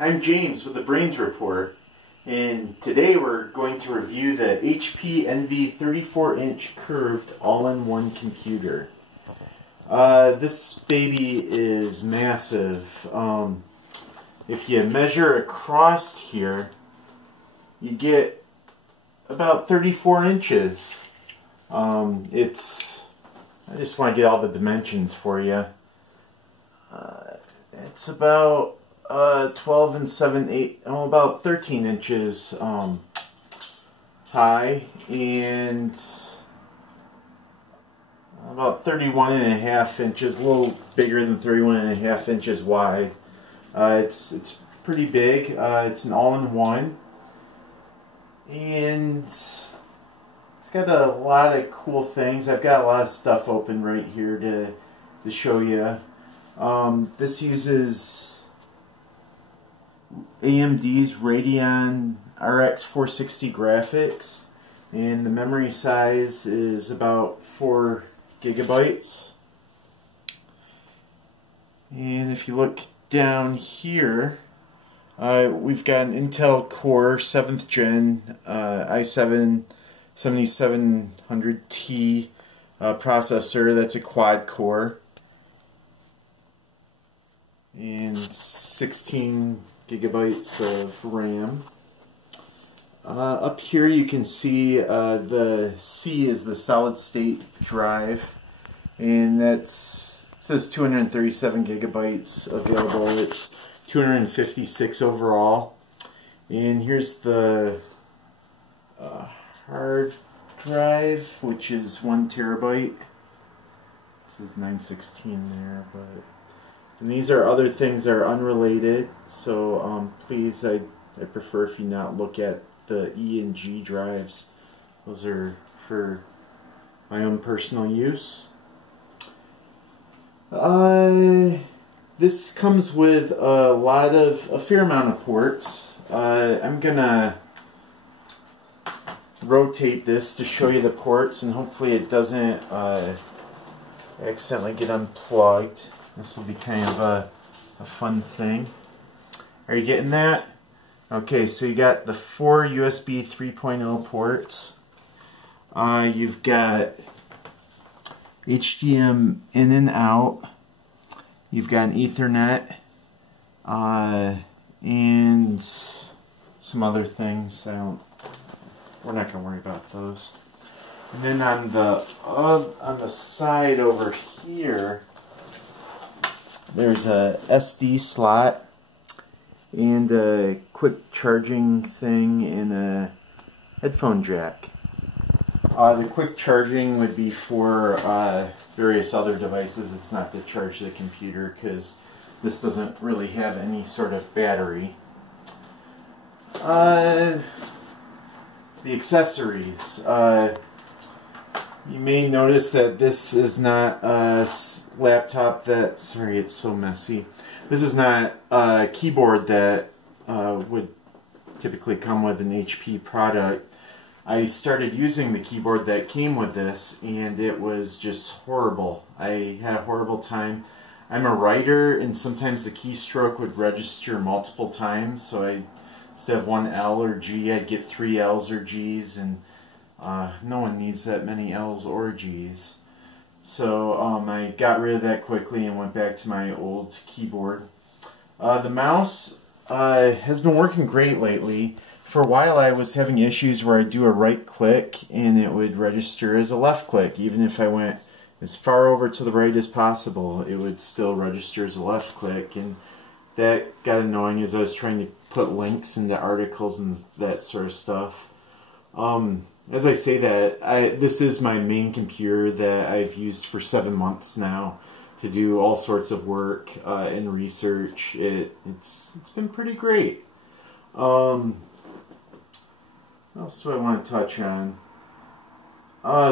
I'm James with the Brains Report, and today we're going to review the HP Envy 34-inch curved all-in-one computer. This baby is massive. If you measure across here, you get about 34 inches. I just want to get all the dimensions for you. It's about 12 and 7/8, about 13 inches high and about 31.5 inches, a little bigger than 31.5 inches wide. It's pretty big. It's an all-in-one, and it's got a lot of cool things. I've got a lot of stuff open right here to show you. This uses AMD's Radeon RX 460 graphics, and the memory size is about 4 gigabytes. And if you look down here, we've got an Intel Core 7th Gen i7 7700T processor. That's a quad core, and 16 gigabytes of RAM. Up here you can see the C is the solid state drive, and it says 237 gigabytes available. It's 256 overall. And here's the hard drive, which is 1 terabyte. This is 916 there, but and these are other things that are unrelated, so please, I prefer if you not look at the E and G drives. Those are for my own personal use. This comes with a fair amount of ports. I'm gonna rotate this to show you the ports, and hopefully it doesn't accidentally get unplugged. This will be kind of a fun thing. Are you getting that? Okay, so you got the 4 USB 3.0 ports. You've got HDMI in and out. You've got an Ethernet and some other things. We're not going to worry about those. And then on the side over here, there's a SD slot and a quick charging thing and a headphone jack. The quick charging would be for various other devices. It's not to charge the computer because this doesn't really have any sort of battery. The accessories. You may notice that this is not a laptop that, sorry it's so messy, this is not a keyboard that would typically come with an HP product. I started using the keyboard that came with this, and it was just horrible. I had a horrible time. I'm a writer, and sometimes the keystroke would register multiple times, so instead of 1 L or G, I'd get 3 L's or G's, and no one needs that many L's or G's. So I got rid of that quickly and went back to my old keyboard. The mouse has been working great lately. For a while I was having issues where I'd do a right click and it would register as a left click. Even if I went as far over to the right as possible, it would still register as a left click, and that got annoying as I was trying to put links into articles and that sort of stuff. As I say that, this is my main computer that I've used for 7 months now to do all sorts of work and research. It's been pretty great. What else do I want to touch on?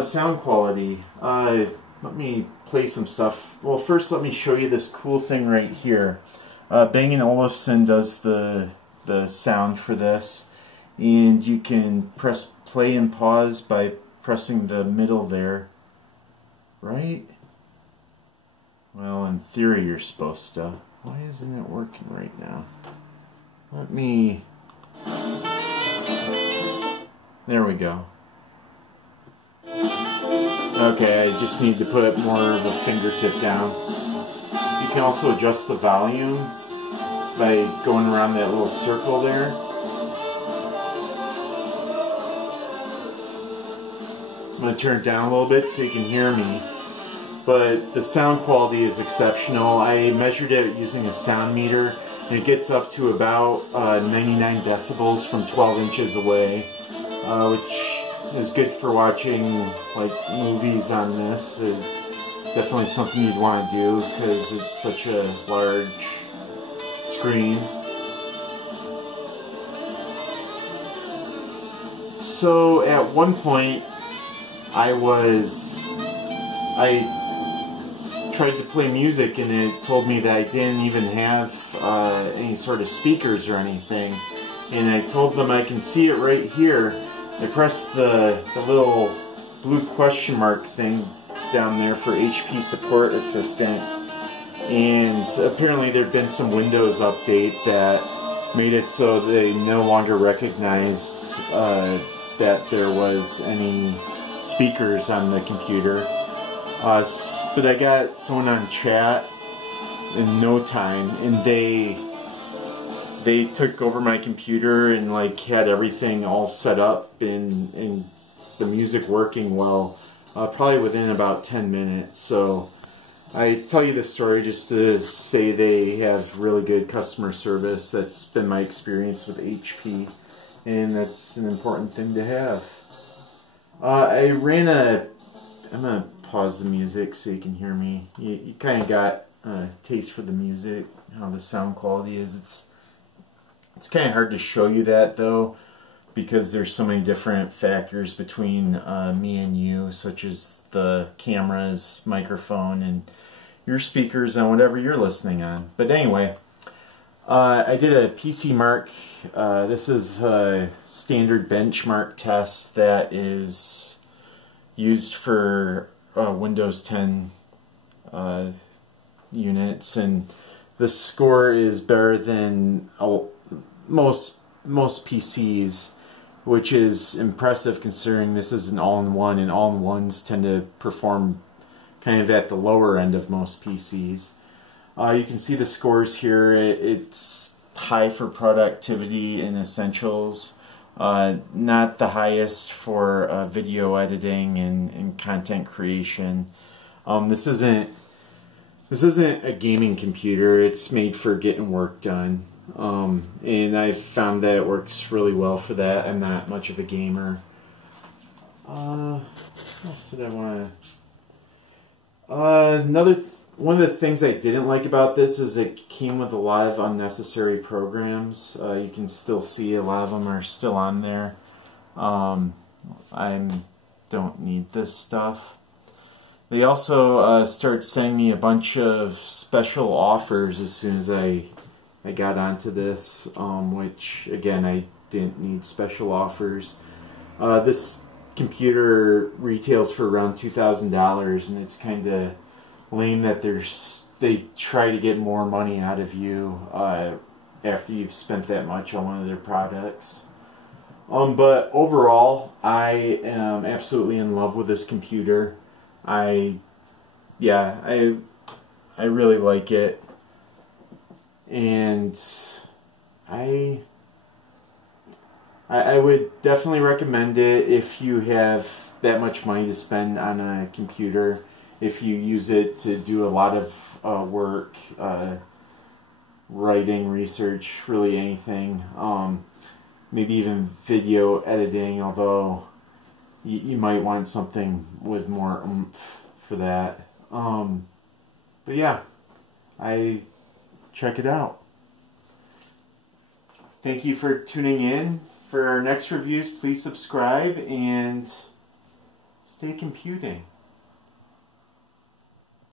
Sound quality. Let me play some stuff. Well, first let me show you this cool thing right here. Bang & Olufsen does the sound for this. And you can press play and pause by pressing the middle there. Right? Well, in theory you're supposed to. Why isn't it working right now? Let me... There we go. Okay, I just need to put more of a fingertip down. You can also adjust the volume by going around that little circle there. I'm going to turn it down a little bit so you can hear me. But the sound quality is exceptional. I measured it using a sound meter, and it gets up to about 99 decibels from 12 inches away, which is good for watching like movies on this. Definitely something you'd want to do because it's such a large screen. So at one point I tried to play music and it told me that I didn't even have any sort of speakers or anything, and I told them I can see it right here. I pressed the little blue question mark thing down there for HP Support Assistant, and apparently there'd been some Windows update that made it so they no longer recognized that there was any speakers on the computer. But I got someone on chat in no time, and they took over my computer and like had everything all set up and the music working well, probably within about 10 minutes. So I tell you this story just to say they have really good customer service. That's been my experience with HP, and that's an important thing to have. I'm gonna pause the music so you can hear me. You kind of got a taste for the music, how the sound quality is. It's kind of hard to show you that though, because there's so many different factors between me and you, such as the camera's microphone and your speakers on whatever you're listening on. But anyway, I did a PCMark. This is a standard benchmark test that is used for Windows 10 units, and the score is better than most PCs, which is impressive considering this is an all-in-one, and all-in-ones tend to perform kind of at the lower end of most PCs. You can see the scores here. It's high for productivity and essentials. Not the highest for video editing and content creation. This isn't a gaming computer. It's made for getting work done, and I've found that it works really well for that. I'm not much of a gamer. What else did I want to? One of the things I didn't like about this is it came with a lot of unnecessary programs. You can still see a lot of them are still on there. I don't need this stuff. They also started sending me a bunch of special offers as soon as I got onto this, which again, I didn't need special offers. This computer retails for around $2,000, and it's kind of lame that they try to get more money out of you after you've spent that much on one of their products. But overall, I am absolutely in love with this computer. I really like it, and I would definitely recommend it if you have that much money to spend on a computer. If you use it to do a lot of work, writing, research, really anything, maybe even video editing, although you might want something with more oomph for that. But yeah, check it out. Thank you for tuning in. For our next reviews, please subscribe and stay computing.